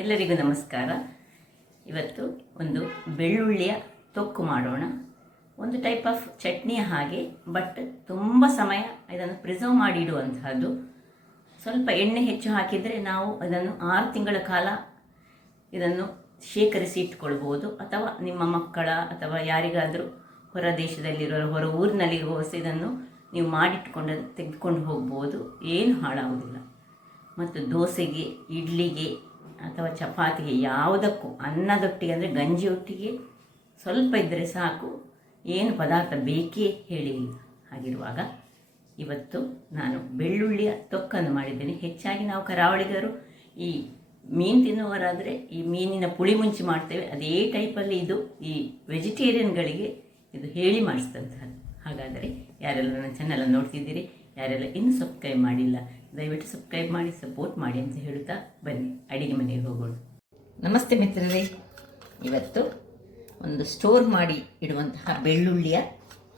ಎಲ್ಲರಿಗೂ ನಮಸ್ಕಾರ. ಇವತ್ತು ಒಂದು ಬೆಳ್ಳುಳ್ಳಿಯ ತೊಕ್ಕು ಮಾಡೋಣ. ಒಂದು ಟೈಪ್ ಆಫ್ ಚಟ್ನಿಯ ಹಾಗೆ, ಬಟ್ ತುಂಬ ಸಮಯ ಇದನ್ನು ಪ್ರಿಸರ್ವ್ ಮಾಡಿ ಇಡುವಂತಹದ್ದು. ಸ್ವಲ್ಪ ಎಣ್ಣೆ ಹೆಚ್ಚು ಹಾಕಿದರೆ ನಾವು ಇದನ್ನು 6 ತಿಂಗಳ ಕಾಲ ಇದನ್ನು ಶೇಖರಿಸಿ ಇಟ್ಕೊಳ್ಬೋದು. ಅಥವಾ ನಿಮ್ಮ ಮಕ್ಕಳ ಅಥವಾ ಯಾರಿಗಾದರೂ ಹೊರ ದೇಶದಲ್ಲಿರೋ ಹೊರ ಊರಿನಲ್ಲಿರುವ ಇದನ್ನು ನೀವು ಮಾಡಿಟ್ಕೊಂಡು ತೆಗೆದುಕೊಂಡು ಹೋಗ್ಬೋದು. ಏನು ಹಾಳಾಗೋದಿಲ್ಲ. ಮತ್ತು ದೋಸೆಗೆ, ಇಡ್ಲಿಗೆ ಅಥವಾ ಚಪಾತಿಗೆ ಯಾವುದಕ್ಕೂ, ಅನ್ನದೊಟ್ಟಿಗೆ ಅಂದರೆ ಗಂಜಿಯೊಟ್ಟಿಗೆ ಸ್ವಲ್ಪ ಇದ್ದರೆ ಸಾಕು, ಏನು ಪದಾರ್ಥ ಬೇಕೇ ಹೇಳಿ. ಹಾಗಿರುವಾಗ ಇವತ್ತು ನಾನು ಬೆಳ್ಳುಳ್ಳಿಯ ತೊಕ್ಕನ್ನು ಮಾಡಿದ್ದೇನೆ. ಹೆಚ್ಚಾಗಿ ನಾವು ಕರಾವಳಿಗರು ಈ ಮೀನು ತಿನ್ನುವರಾದರೆ ಈ ಮೀನಿನ ಪುಳಿ ಮುಂಚಿ ಮಾಡ್ತೇವೆ. ಅದೇ ಟೈಪಲ್ಲಿ ಇದು ಈ ವೆಜಿಟೇರಿಯನ್ಗಳಿಗೆ ಇದು ಹೇಳಿ ಮಾಡಿಸಿದಂಥದ್ದು. ಹಾಗಾದರೆ ಯಾರೆಲ್ಲ ನನ್ನ ಚಾನಲನ್ನು ನೋಡ್ತಿದ್ದೀರಿ, ಯಾರೆಲ್ಲ ಇನ್ನೂ ಸಬ್ಸ್ಕ್ರೈಬ್ ಮಾಡಿಲ್ಲ, ದಯವಿಟ್ಟು ಸಬ್ಸ್ಕ್ರೈಬ್ ಮಾಡಿ ಸಪೋರ್ಟ್ ಮಾಡಿ ಅಂತ ಹೇಳುತ್ತಾ ಬನ್ನಿ ಅಡಿಗೆ ಮನೆಗೆ ಹೋಗೋಣ. ನಮಸ್ತೆ ಮಿತ್ರರೇ. ಇವತ್ತು ಒಂದು ಸ್ಟೋರ್ ಮಾಡಿ ಇಡುವಂತಹ ಬೆಳ್ಳುಳ್ಳಿಯ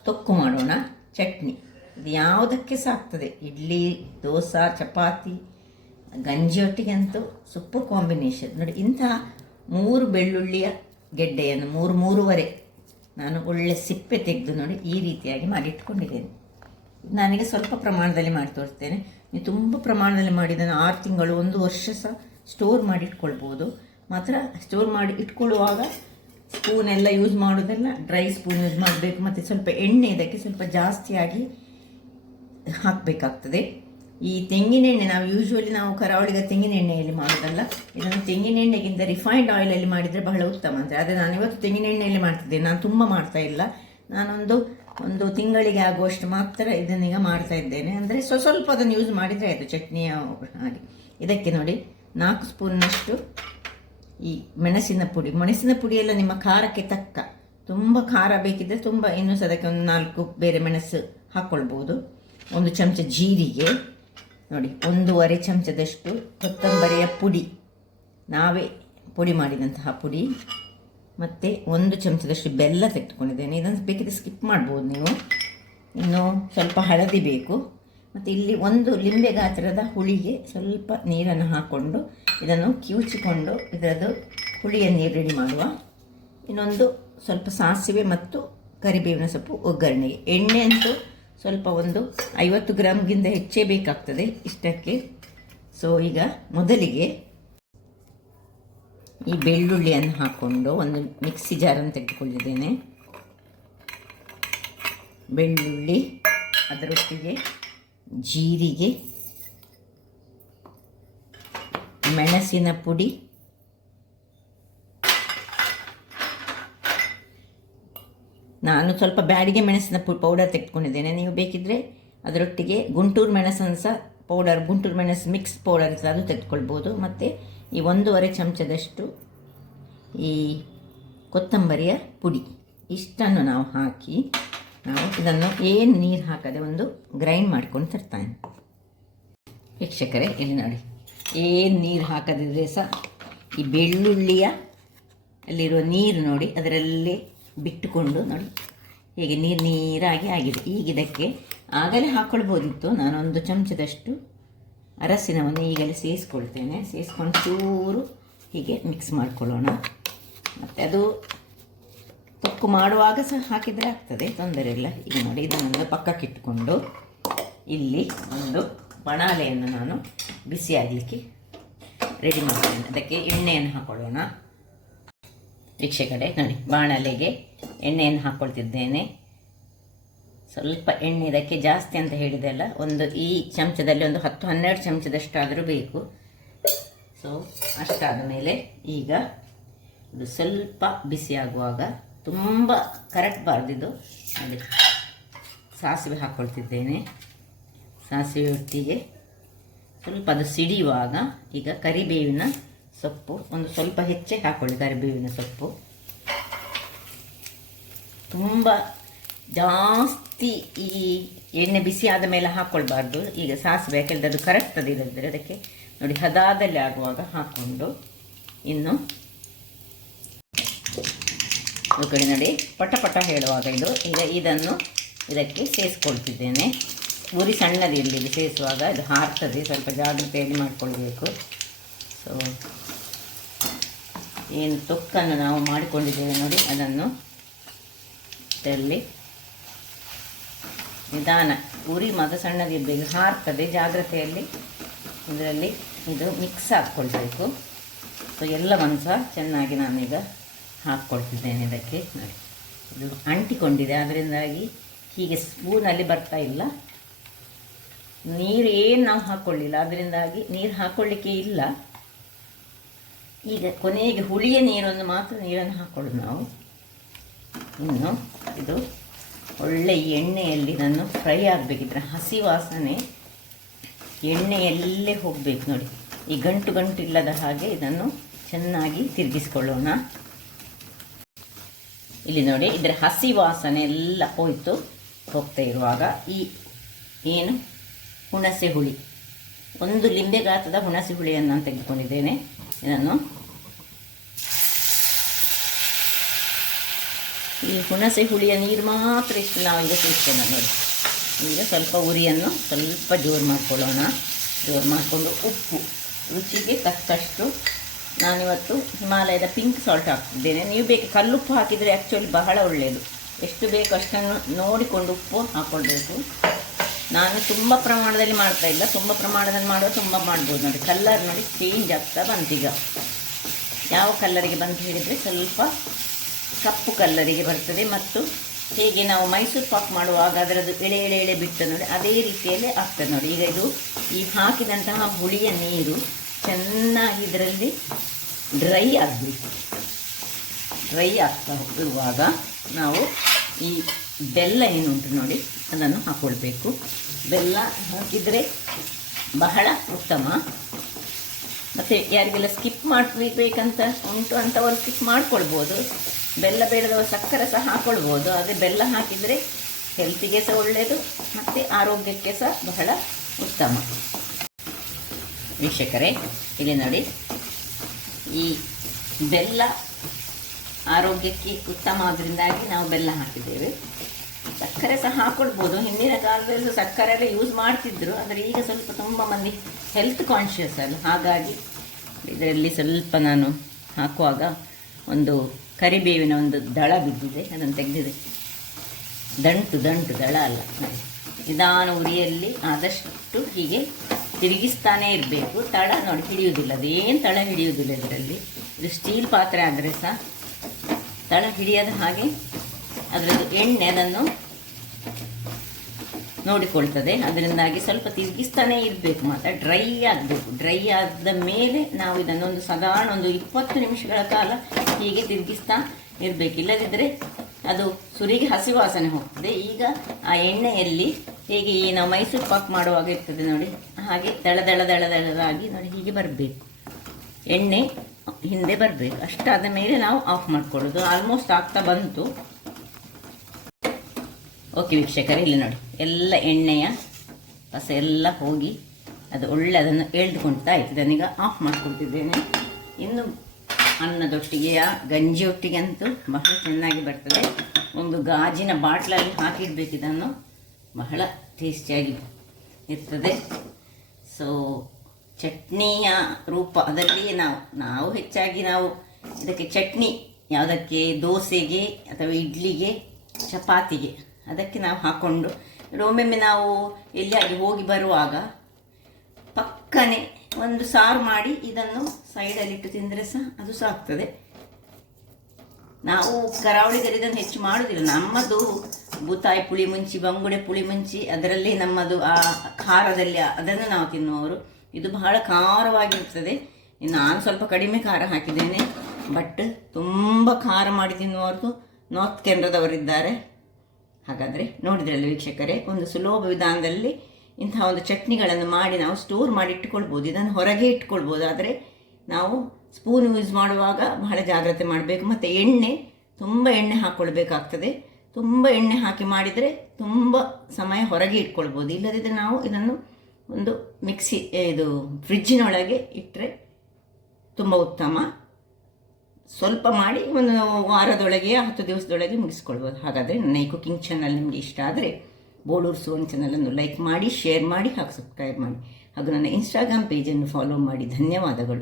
ತೊಕ್ಕು ಮಾಡೋಣ. ಚಟ್ನಿ ಇದು ಯಾವುದಕ್ಕೆ ಸಾಕ್ತದೆ. ಇಡ್ಲಿ, ದೋಸೆ, ಚಪಾತಿ, ಗಂಜಿಯೊಟ್ಟಿಗೆ ಅಂತೂ ಸೂಪರ್ ಕಾಂಬಿನೇಷನ್. ನೋಡಿ, ಇಂತಹ 3 ಬೆಳ್ಳುಳ್ಳಿಯ ಗೆಡ್ಡೆಯನ್ನು 3-3.5 ನಾನು ಒಳ್ಳೆ ಸಿಪ್ಪೆ ತೆಗೆದು ನೋಡಿ ಈ ರೀತಿಯಾಗಿ ಮಾಡಿಟ್ಕೊಂಡಿದ್ದೇನೆ. ನನಗೆ ಸ್ವಲ್ಪ ಪ್ರಮಾಣದಲ್ಲಿ ಮಾಡಿ ತೋರಿಸ್ತೇನೆ. ನೀವು ತುಂಬ ಪ್ರಮಾಣದಲ್ಲಿ ಮಾಡಿದ್ದನ್ನು 6 ತಿಂಗಳು 1 ವರ್ಷ ಸಹ ಸ್ಟೋರ್ ಮಾಡಿ ಇಟ್ಕೊಳ್ಬೋದು. ಮಾತ್ರ ಸ್ಟೋರ್ ಮಾಡಿ ಇಟ್ಕೊಳ್ಳುವಾಗ ಸ್ಪೂನ್ ಎಲ್ಲ ಯೂಸ್ ಮಾಡೋದೆಲ್ಲ ಡ್ರೈ ಸ್ಪೂನ್ ಯೂಸ್ ಮಾಡಬೇಕು. ಮತ್ತು ಸ್ವಲ್ಪ ಎಣ್ಣೆ ಇದಕ್ಕೆ ಸ್ವಲ್ಪ ಜಾಸ್ತಿಯಾಗಿ ಹಾಕಬೇಕಾಗ್ತದೆ. ಈ ತೆಂಗಿನ ಎಣ್ಣೆ ನಾವು ಕರಾವಳಿಗ ತೆಂಗಿನ ಎಣ್ಣೆಯಲ್ಲಿ ಮಾಡೋದಲ್ಲ, ಇದನ್ನು ತೆಂಗಿನ ಎಣ್ಣೆಗಿಂತ ರಿಫೈನ್ಡ್ ಆಯಿಲಲ್ಲಿ ಮಾಡಿದರೆ ಬಹಳ ಉತ್ತಮ ಅಂತ. ಆದರೆ ನಾನು ಇವತ್ತು ತೆಂಗಿನ ಎಣ್ಣೆಯಲ್ಲಿ ಮಾಡ್ತಿದ್ದೇನೆ. ನಾನು ತುಂಬ ಮಾಡ್ತಾ ಇಲ್ಲ. ನಾನೊಂದು ತಿಂಗಳಿಗೆ ಆಗುವಷ್ಟು ಮಾತ್ರ ಇದನ್ನೀಗ ಮಾಡ್ತಾ ಇದ್ದೇನೆ. ಅಂದರೆ ಸ್ವಲ್ಪ ಅದನ್ನು ಯೂಸ್ ಮಾಡಿದರೆ ಆಯಿತು ಚಟ್ನಿಯ ಹಾಗೆ. ಇದಕ್ಕೆ ನೋಡಿ 4 ಸ್ಪೂನ್ನಷ್ಟು ಈ ಮೆಣಸಿನ ಪುಡಿ ಎಲ್ಲ ನಿಮ್ಮ ಖಾರಕ್ಕೆ ತಕ್ಕ. ತುಂಬ ಖಾರ ಬೇಕಿದ್ದರೆ ತುಂಬ ಇನ್ನೂ ಅದಕ್ಕೆ ಒಂದು 4 ಬೇರೆ ಮೆಣಸು ಹಾಕ್ಕೊಳ್ಬೋದು. 1 ಚಮಚ ಜೀರಿಗೆ ನೋಡಿ, 1.5 ಚಮಚದಷ್ಟು ಕೊತ್ತಂಬರಿಯ ಪುಡಿ, ನಾವೇ ಪುಡಿ ಮಾಡಿದಂತಹ ಪುಡಿ, ಮತ್ತು 1 ಚಮಚದಷ್ಟು ಬೆಲ್ಲ ತೆಗೆದುಕೊಂಡಿದ್ದೇನೆ. ಇದನ್ನು ಬೇಕಿದ್ರೆ ಸ್ಕಿಪ್ ಮಾಡ್ಬೋದು ನೀವು. ಇನ್ನು ಸ್ವಲ್ಪ ಹಳದಿ ಬೇಕು. ಮತ್ತು ಇಲ್ಲಿ 1 ಲಿಂಬೆ ಗಾತ್ರದ ಹುಳಿಗೆ ಸ್ವಲ್ಪ ನೀರನ್ನು ಹಾಕ್ಕೊಂಡು ಇದನ್ನು ಕಿವುಚಿಕೊಂಡು ಇದರದ್ದು ಹುಳಿಯ ನೀರು ರೆಡಿ ಮಾಡುವ. ಇನ್ನೊಂದು ಸ್ವಲ್ಪ ಸಾಸಿವೆ ಮತ್ತು ಕರಿಬೇವಿನ ಸೊಪ್ಪು ಒಗ್ಗರಣೆಗೆ. ಎಣ್ಣೆ ಅಂತೂ ಸ್ವಲ್ಪ ಒಂದು 50 ಗ್ರಾಮ್ಗಿಂತ ಹೆಚ್ಚೇ ಬೇಕಾಗ್ತದೆ ಇಷ್ಟಕ್ಕೆ. ಸೊ ಈಗ ಮೊದಲಿಗೆ ಈ ಬೆಳ್ಳುಳ್ಳಿಯನ್ನು ಹಾಕ್ಕೊಂಡು ಒಂದು ಮಿಕ್ಸಿ ಜಾರನ್ನು ತೆಗೆದುಕೊಂಡಿದ್ದೇನೆ. ಬೆಳ್ಳುಳ್ಳಿ, ಅದರೊಟ್ಟಿಗೆ ಜೀರಿಗೆ, ಮೆಣಸಿನ ಪುಡಿ, ನಾನು ಸ್ವಲ್ಪ ಬ್ಯಾಡಿಗೆ ಮೆಣಸಿನ ಪೌಡರ್ ತೆಗೆದುಕೊಂಡಿದ್ದೇನೆ. ನೀವು ಬೇಕಿದ್ದರೆ ಅದರೊಟ್ಟಿಗೆ ಗುಂಟೂರು ಮೆಣಸನ್ನು ಸಹ ಗುಂಟೂರು ಮೆಣಸು ಮಿಕ್ಸ್ ಪೌಡರ್ ಅದು ತೆಗೆದುಕೊಳ್ಬೋದು. ಮತ್ತು ಈ 1.5 ಚಮಚದಷ್ಟು ಈ ಕೊತ್ತಂಬರಿಯ ಪುಡಿ, ಇಷ್ಟನ್ನು ನಾವು ಹಾಕಿ ನಾವು ಇದನ್ನು ಏನು ನೀರು ಹಾಕದೆ ಒಂದು ಗ್ರೈಂಡ್ ಮಾಡ್ಕೊಂಡು ತರ್ತಾನೆ. ವೀಕ್ಷಕರೇ, ಇಲ್ಲಿ ನೋಡಿ, ಏನು ನೀರು ಹಾಕದಿದ್ರೆ ಸಹ ಈ ಬೆಳ್ಳುಳ್ಳಿಯ ಅಲ್ಲಿರುವ ನೀರು ನೋಡಿ ಅದರಲ್ಲೇ ಬಿಟ್ಟುಕೊಂಡು ನೋಡಿ ಹೇಗೆ ನೀರಾಗಿ ಆಗಿದೆ. ಈಗ ಇದಕ್ಕೆ ಆಗಲೇ ಹಾಕ್ಕೊಳ್ಬೋದಿತ್ತು. ನಾನು 1 ಚಮಚದಷ್ಟು ಅರಸಿನವನ್ನು ಈಗಲೇ ಸೇರಿಸ್ಕೊಳ್ತೇನೆ. ಸೇರಿಸ್ಕೊಂಡು ಚೂರು ಹೀಗೆ ಮಿಕ್ಸ್ ಮಾಡ್ಕೊಳ್ಳೋಣ. ಮತ್ತು ಅದು ತೊಕ್ಕು ಮಾಡುವಾಗ ಸಹ ಹಾಕಿದರೆ ಆಗ್ತದೆ, ತೊಂದರೆ ಇಲ್ಲ. ಈಗ ನೋಡಿ, ಇದನ್ನು ಪಕ್ಕಕ್ಕಿಟ್ಟುಕೊಂಡು ಇಲ್ಲಿ ಒಂದು ಬಾಣಲೆಯನ್ನು ನಾನು ಬಿಸಿ ಆಗಲಿಕ್ಕೆ ರೆಡಿ ಮಾಡ್ತೇನೆ. ಅದಕ್ಕೆ ಎಣ್ಣೆಯನ್ನು ಹಾಕ್ಕೊಳ್ಳೋಣ. ವೀಕ್ಷಕರೇ ನೋಡಿ, ಬಾಣಲೆಗೆ ಎಣ್ಣೆಯನ್ನು ಹಾಕ್ಕೊಳ್ತಿದ್ದೇನೆ. ಸ್ವಲ್ಪ ಎಣ್ಣೆ, ಇದಕ್ಕೆ ಜಾಸ್ತಿ ಅಂತ ಹೇಳಿದೆಲ್ಲ, ಈ ಚಮಚದಲ್ಲಿ ಒಂದು 10-12 ಚಮಚದಷ್ಟಾದರೂ ಬೇಕು. ಸೊ ಅಷ್ಟಾದ ಮೇಲೆ ಈಗ ಇದು ಸ್ವಲ್ಪ ಬಿಸಿ ಆಗುವಾಗ, ತುಂಬ ಕರಟಬಾರ್ದಿದ್ದು ನೋಡಿ, ಸಾಸಿವೆ ಹಾಕ್ಕೊಳ್ತಿದ್ದೇನೆ. ಸಾಸಿವೆ ಒಟ್ಟಿಗೆ ಸ್ವಲ್ಪ ಅದು ಸಿಡಿಯುವಾಗ ಈಗ ಕರಿಬೇವಿನ ಸೊಪ್ಪು ಒಂದು ಸ್ವಲ್ಪ ಹೆಚ್ಚೇ ಹಾಕ್ಕೊಳ್ಳಿ. ಕರಿಬೇವಿನ ಸೊಪ್ಪು ತುಂಬ ಜಾಸ್ತಿ ಈ ಎಣ್ಣೆ ಬಿಸಿ ಆದ ಮೇಲೆ ಹಾಕ್ಕೊಳ್ಬಾರ್ದು. ಈಗ ಸಾಸಿವೆ ಯಾಕೆಂದರೆ ಅದು ಕರಗ್ತದೆ, ಇಲ್ಲದಿದ್ದರೆ ಅದಕ್ಕೆ ನೋಡಿ ಹದಾದಲ್ಲಿ ಆಗುವಾಗ ಹಾಕ್ಕೊಂಡು ಇನ್ನು ಕಡೆ ನೋಡಿ ಪಟ ಹೇಳುವಾಗ ಈಗ ಇದನ್ನು ಇದಕ್ಕೆ ಸೇರಿಸ್ಕೊಳ್ತಿದ್ದೇನೆ. ಉರಿ ಸಣ್ಣದಿರಲಿ ಸೇರಿಸುವಾಗ, ಅದು ಹಾರ್ತದೆ, ಸ್ವಲ್ಪ ಜಾಗ್ರತೆಯಲ್ಲಿ ಮಾಡಿಕೊಳ್ಬೇಕು. ಸೊ ಏನು ತೊಕ್ಕನ್ನು ನಾವು ಮಾಡಿಕೊಂಡಿದ್ದೇವೆ ನೋಡಿ, ಅದನ್ನು ಇದರಲ್ಲಿ ನಿಧಾನ, ಉರಿ ಮದ ಸಣ್ಣದಿರಬೇಕು, ಹಾರ್ತದೆ, ಜಾಗ್ರತೆಯಲ್ಲಿ ಇದರಲ್ಲಿ ಇದು ಮಿಕ್ಸ್ ಹಾಕ್ಕೊಳ್ಬೇಕು. ಸೊ ಎಲ್ಲವನ್ನು ಸಹ ಚೆನ್ನಾಗಿ ನಾನೀಗ ಹಾಕ್ಕೊಳ್ತಿದ್ದೇನೆ ಇದಕ್ಕೆ. ನೋಡಿ, ಇದು ಅಂಟಿಕೊಂಡಿದೆ, ಅದರಿಂದಾಗಿ ಹೀಗೆ ಸ್ಪೂನಲ್ಲಿ ಬರ್ತಾ ಇಲ್ಲ. ನೀರು ಏನು ನಾವು ಹಾಕ್ಕೊಳ್ಳಿಲ್ಲ, ಅದರಿಂದಾಗಿ ನೀರು ಹಾಕ್ಕೊಳ್ಳಿಕ್ಕೆ ಇಲ್ಲ. ಈಗ ಕೊನೆಗೆ ಹುಳಿಯ ನೀರನ್ನು ಮಾತ್ರ ನೀರನ್ನು ಹಾಕ್ಕೊಳ್ಳೋದು ನಾವು. ಇನ್ನು ಇದು ಒಳ್ಳೆ ಎಣ್ಣೆಯಲ್ಲಿ ನಾನು ಫ್ರೈ ಆಗಬೇಕಿದ್ರೆ ಹಸಿ ವಾಸನೆ ಎಣ್ಣೆಯಲ್ಲೇ ಹೋಗಬೇಕು. ನೋಡಿ, ಈ ಗಂಟು ಗಂಟು ಇಲ್ಲದ ಹಾಗೆ ಇದನ್ನು ಚೆನ್ನಾಗಿ ತಿರುಗಿಸ್ಕೊಳ್ಳೋಣ. ಇಲ್ಲಿ ನೋಡಿ, ಇದರ ಹಸಿ ವಾಸನೆ ಎಲ್ಲ ಹೋಗ್ತಾ ಇರುವಾಗ ಈ ಏನು ಹುಣಸೆ ಹುಳಿ, ಒಂದು ಲಿಂಬೆ ಗಾತ್ರದ ಹುಣಸೆ ಹುಳಿಯನ್ನು ನಾನು ತೆಗೆದುಕೊಂಡಿದ್ದೇನೆ. ಇದನ್ನು ಈ ಹುಣಸೆ ಹುಳಿಯ ನೀರು ಮಾತ್ರ ಇಷ್ಟು ನಾವು ಈಗ ಸೇರಿಸೋಣ. ನೋಡಿ, ಈಗ ಸ್ವಲ್ಪ ಉರಿಯನ್ನು ಸ್ವಲ್ಪ ಜೋರು ಮಾಡಿಕೊಳ್ಳೋಣ. ಜೋರು ಮಾಡಿಕೊಂಡು ಉಪ್ಪು ರುಚಿಗೆ ತಕ್ಕಷ್ಟು, ನಾನಿವತ್ತು ಹಿಮಾಲಯದ ಪಿಂಕ್ ಸಾಲ್ಟ್ ಹಾಕ್ತಿದ್ದೇನೆ. ನೀವು ಬೇಕು ಕಲ್ಲುಪ್ಪು ಹಾಕಿದರೆ ಆ್ಯಕ್ಚುಲಿ ಬಹಳ ಒಳ್ಳೆಯದು. ಎಷ್ಟು ಬೇಕು ಅಷ್ಟನ್ನು ನೋಡಿಕೊಂಡು ಉಪ್ಪು ಹಾಕ್ಕೊಳ್ಬೇಕು. ನಾನು ತುಂಬ ಪ್ರಮಾಣದಲ್ಲಿ ಮಾಡ್ತಾಯಿಲ್ಲ, ತುಂಬ ಪ್ರಮಾಣದಲ್ಲಿ ಮಾಡುವ ತುಂಬ ಮಾಡ್ಬೋದು. ನೋಡಿ, ಕಲ್ಲರ್ ನೋಡಿ ಚೇಂಜ್ ಆಗ್ತಾ ಬಂತೀಗ. ಯಾವ ಕಲ್ಲರಿಗೆ ಬಂತು ಹೇಳಿದರೆ ಸ್ವಲ್ಪ ಕಪ್ಪು ಕಲ್ಲರಿಗೆ ಬರ್ತದೆ. ಮತ್ತು ಹೇಗೆ ನಾವು ಮೈಸೂರು ಪಾಕ್ ಮಾಡುವಾಗ ಅದರದ್ದು ಎಳೆ ಎಳೆ ಎಳೆ ಬಿಟ್ಟು ನೋಡಿ, ಅದೇ ರೀತಿಯಲ್ಲೇ ಆಗ್ತದೆ. ನೋಡಿ, ಈಗ ಇದು ಈ ಹಾಕಿದಂತಹ ಹುಳಿಯ ನೀರು ಚೆನ್ನಾಗಿ ಇದರಲ್ಲಿ ಡ್ರೈ ಆಗಬೇಕು. ಡ್ರೈ ಆಗ್ತಾ ಇರುವಾಗ ನಾವು ಈ ಬೆಲ್ಲ ಏನುಂಟು ನೋಡಿ, ಅದನ್ನು ಹಾಕ್ಕೊಳ್ಬೇಕು. ಬೆಲ್ಲ ಹಾಕಿದರೆ ಬಹಳ ಉತ್ತಮ. ಮತ್ತು ಯಾರಿಗೆಲ್ಲ ಸ್ಕಿಪ್ ಮಾಡಬೇಕಂತ ಉಂಟು ಅಂಥವರು ಸ್ಕಿಪ್ ಮಾಡ್ಕೊಳ್ಬೋದು. ಬೆಲ್ಲ ಬೇಡದವರು ಸಕ್ಕರೆ ಸಹ ಹಾಕ್ಕೊಳ್ಬೋದು. ಆದರೆ ಬೆಲ್ಲ ಹಾಕಿದರೆ ಹೆಲ್ತಿಗೆ ಸಹ ಒಳ್ಳೆಯದು ಮತ್ತು ಆರೋಗ್ಯಕ್ಕೆ ಸಹ ಬಹಳ ಉತ್ತಮ. ವೀಕ್ಷಕರೇ, ಇಲ್ಲಿ ನೋಡಿ, ಈ ಬೆಲ್ಲ ಆರೋಗ್ಯಕ್ಕೆ ಉತ್ತಮ ಆದ್ದರಿಂದಾಗಿ ನಾವು ಬೆಲ್ಲ ಹಾಕಿದ್ದೇವೆ. ಸಕ್ಕರೆ ಸಹ ಹಾಕ್ಕೊಳ್ಬೋದು. ಹಿಂದಿನ ಕಾಲದಲ್ಲಿ ಸಕ್ಕರೆ ಎಲ್ಲ ಯೂಸ್ ಮಾಡ್ತಿದ್ರು, ಆದರೆ ಈಗ ಸ್ವಲ್ಪ ತುಂಬ ಮಂದಿ ಹೆಲ್ತ್ ಕಾನ್ಷಿಯಸ್ ಅಲ್ಲ, ಹಾಗಾಗಿ ಇದರಲ್ಲಿ ಸ್ವಲ್ಪ ನಾನು ಹಾಕುವಾಗ ಒಂದು ಕರಿಬೇವಿನ ಒಂದು ದಳ ಬಿದ್ದಿದೆ, ಅದನ್ನು ತೆಗೆದಿದೆ. ದಂಟು ದಳ ಅಲ್ಲ. ನಿಧಾನ ಉರಿಯಲ್ಲಿ ಆದಷ್ಟು ಹೀಗೆ ತಿರುಗಿಸ್ತಾನೇ ಇರಬೇಕು. ತಳ ನೋಡಿ ಹಿಡಿಯುವುದಿಲ್ಲ, ಅದೇನು ತಳ ಹಿಡಿಯುವುದಿಲ್ಲ ಇದರಲ್ಲಿ. ಇದು ಸ್ಟೀಲ್ ಪಾತ್ರೆ ಆದರೆ ಸಹ ತಳ ಹಿಡಿಯದ ಹಾಗೆ ಅದರದ್ದು ಎಣ್ಣೆ ಅದನ್ನು ನೋಡಿಕೊಳ್ತದೆ. ಅದರಿಂದಾಗಿ ಸ್ವಲ್ಪ ತಿರುಗಿಸ್ತಾನೇ ಇರಬೇಕು, ಮಾತ್ರ ಡ್ರೈ ಆಗಬೇಕು. ಡ್ರೈ ಆದ ಮೇಲೆ ನಾವು ಇದನ್ನು ಒಂದು ಸಾಧಾರಣ ಒಂದು 20 ನಿಮಿಷಗಳ ಕಾಲ ಹೀಗೆ ತಿರುಗಿಸ್ತಾ ಇರಬೇಕು. ಇಲ್ಲದಿದ್ದರೆ ಅದು ಸುರಿಗೆ ಹಸಿ ವಾಸನೆ ಹೋಗ್ತದೆ. ಈಗ ಆ ಎಣ್ಣೆಯಲ್ಲಿ ಹೇಗೆ ಈ ನಾವು ಮೈಸೂರು ಪಾಕ್ ಮಾಡುವಾಗ ಇರ್ತದೆ ನೋಡಿ, ಹಾಗೆ ದಳದಾಗಿ ನೋಡಿ ಹೀಗೆ ಬರಬೇಕು. ಎಣ್ಣೆ ಹಿಂದೆ ಬರಬೇಕು. ಅಷ್ಟಾದ ಮೇಲೆ ನಾವು ಆಫ್ ಮಾಡ್ಕೊಳ್ಳೋದು. ಆಲ್ಮೋಸ್ಟ್ ಆಗ್ತಾ ಬಂತು. ಓಕೆ ವೀಕ್ಷಕರೇ, ಇಲ್ಲಿ ನೋಡಿ, ಎಲ್ಲ ಎಣ್ಣೆಯ ಕಸ ಎಲ್ಲ ಹೋಗಿ ಅದು ಒಳ್ಳೆ ಅದನ್ನು ಎಳೆದುಕೊಳ್ತಾ ಇತ್ತು. ಇದನ್ನೀಗ ಆಫ್ ಮಾಡ್ಕೊಳ್ತಿದ್ದೇನೆ. ಇನ್ನು ಅನ್ನದೊಟ್ಟಿಗೆ ಗಂಜಿಯೊಟ್ಟಿಗೆ ಅಂತೂ ಬಹಳ ಚೆನ್ನಾಗಿ ಬರ್ತದೆ. ಒಂದು ಗಾಜಿನ ಬಾಟ್ಲಲ್ಲಿ ಹಾಕಿಡಬೇಕು. ಇದನ್ನು ಬಹಳ ಟೇಸ್ಟಿಯಾಗಿ ಇರ್ತದೆ. ಸೊ ಚಟ್ನಿಯ ರೂಪ ಅದರಲ್ಲಿ ನಾವು ಹೆಚ್ಚಾಗಿ ನಾವು ಇದಕ್ಕೆ ಚಟ್ನಿ ಯಾವುದಕ್ಕೆ, ದೋಸೆಗೆ ಅಥವಾ ಇಡ್ಲಿಗೆ, ಚಪಾತಿಗೆ, ಅದಕ್ಕೆ ನಾವು ಹಾಕ್ಕೊಂಡು ಒಮ್ಮೊಮ್ಮೆ ನಾವು ಎಲ್ಲಿಯಾಗಿ ಹೋಗಿ ಬರುವಾಗ ಪಕ್ಕನೆ ಒಂದು ಸಾರು ಮಾಡಿ ಇದನ್ನು ಸೈಡಲ್ಲಿಟ್ಟು ತಿಂದರೆ ಸಹ ಅದು ಸಹ ಆಗ್ತದೆ. ನಾವು ಕರಾವಳಿಗರು ಇದನ್ನು ಹೆಚ್ಚು ಮಾಡೋದಿಲ್ಲ. ನಮ್ಮದು ಬೂತಾಯಿ ಪುಳಿ ಮುಂಚಿ, ಬಂಗುಡೆ ಪುಳಿ ಮುಂಚಿ, ಅದರಲ್ಲಿ ನಮ್ಮದು ಆ ಖಾರದಲ್ಲಿ ಅದನ್ನು ನಾವು ತಿನ್ನುವವರು. ಇದು ಬಹಳ ಖಾರವಾಗಿರ್ತದೆ. ನಾನು ಸ್ವಲ್ಪ ಕಡಿಮೆ ಖಾರ ಹಾಕಿದ್ದೇನೆ, ಬಟ್ ತುಂಬ ಖಾರ ಮಾಡಿ ತಿನ್ನುವವರು ನಾರ್ತ್ ಕೇಂದ್ರದವರಿದ್ದಾರೆ. ಹಾಗಾದರೆ ನೋಡಿದ್ರಲ್ಲ ವೀಕ್ಷಕರೇ, ಒಂದು ಸುಲಭ ವಿಧಾನದಲ್ಲಿ ಇಂತಹ ಒಂದು ಚಟ್ನಿಗಳನ್ನು ಮಾಡಿ ನಾವು ಸ್ಟೋರ್ ಮಾಡಿ ಇಟ್ಕೊಳ್ಬೋದು. ಇದನ್ನು ಹೊರಗೆ ಇಟ್ಕೊಳ್ಬೋದು. ಆದರೆ ನಾವು ಸ್ಪೂನ್ ಯೂಸ್ ಮಾಡುವಾಗ ಬಹಳ ಜಾಗ್ರತೆ ಮಾಡಬೇಕು. ಮತ್ತು ತುಂಬ ಎಣ್ಣೆ ಹಾಕ್ಕೊಳ್ಬೇಕಾಗ್ತದೆ. ತುಂಬ ಎಣ್ಣೆ ಹಾಕಿ ಮಾಡಿದರೆ ತುಂಬ ಸಮಯ ಹೊರಗೆ ಇಟ್ಕೊಳ್ಬೋದು. ಇಲ್ಲದಿದ್ದರೆ ನಾವು ಇದನ್ನು ಒಂದು ಫ್ರಿಜ್ಜಿನೊಳಗೆ ಇಟ್ಟರೆ ತುಂಬ ಉತ್ತಮ. ಸ್ವಲ್ಪ ಮಾಡಿ ಒಂದು ವಾರದೊಳಗೆ 10 ದಿವಸದೊಳಗೆ ಮುಗಿಸ್ಕೊಳ್ಬೋದು. ಹಾಗಾದರೆ ನನ್ನ ಈ ಕುಕಿಂಗ್ ಚಾನಲ್ ನಿಮಗೆ ಇಷ್ಟ ಆದರೆ ಬೋಳೂರು ಸುವರ್ಣ ಚಾನಲನ್ನು ಲೈಕ್ ಮಾಡಿ, ಶೇರ್ ಮಾಡಿ, ಹಾಗೂ ಸಬ್ಸ್ಕ್ರೈಬ್ ಮಾಡಿ, ಹಾಗೂ ನನ್ನ ಇನ್ಸ್ಟಾಗ್ರಾಮ್ ಪೇಜನ್ನು ಫಾಲೋ ಮಾಡಿ. ಧನ್ಯವಾದಗಳು.